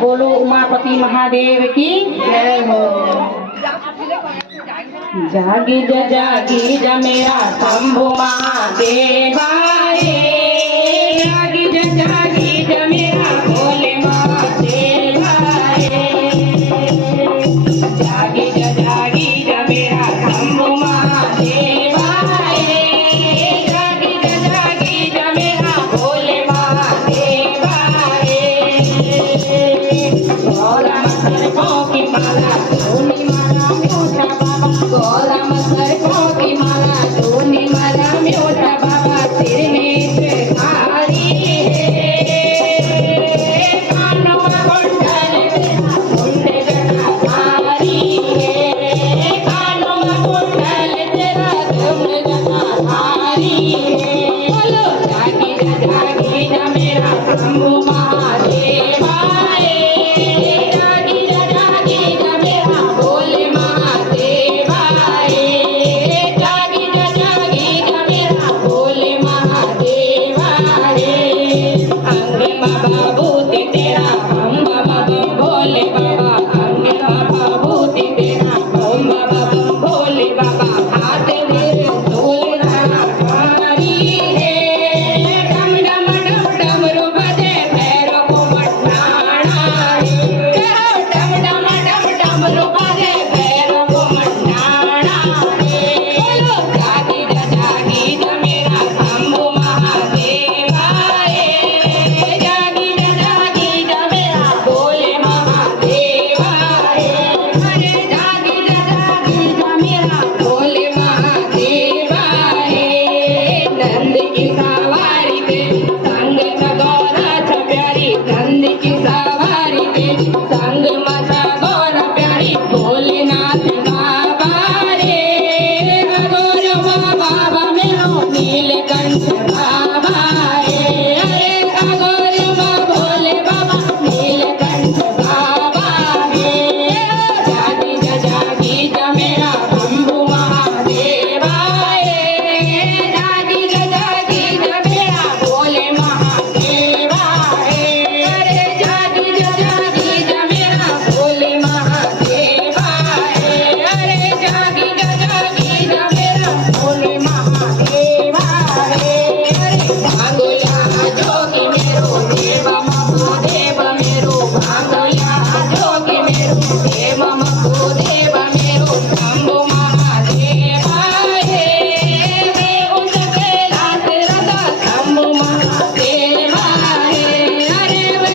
बोलो उमापति महादेव की जय हो। जागी जा मेरा शंभु महादेवा रे, जागी जा मेरा भोले महादेवा रे, जागी जा मेरा शंभु महादेवा रे, जागी जा मेरा भोले महादेवा रे। गौरम सर्पों की माला धूनी माला म्योटा बाबा, गौरम सर्पों की माला धूनी माला म्योटा बाबा, सिर में त्रिधारी है, कानों में कुंडल तेरा कुंड जटाधारी है, कानों में कुंडल तेरा कुंड जटाधारी है। बोलो जागी जा मेरा शंभु महादेवा रे, जागी जा मेरा भोले महादेवा रे, जागी जा मेरा भोले महादेवा रे। अंग बाबा भूति तेरा हम बाबा बम भोले बाबा, अंग बाबा भूति तेरा हम बाबा बम भोले बाबा, हाथ में धूल धारी है, डम डम डम डमरू बजे पैरों को मटनाना है, डम डम डम डमरू बजे पैरों को मटनाना है। बोलो जागी जा मेरा शंभु महादेवा रे, जागी जा मेरा भोले महादेवा रे, अरे जागी जा मेरा भोले महादेवा रे। नंद की सवारी पे संग गौरा छप्यारी, नंद की सवारी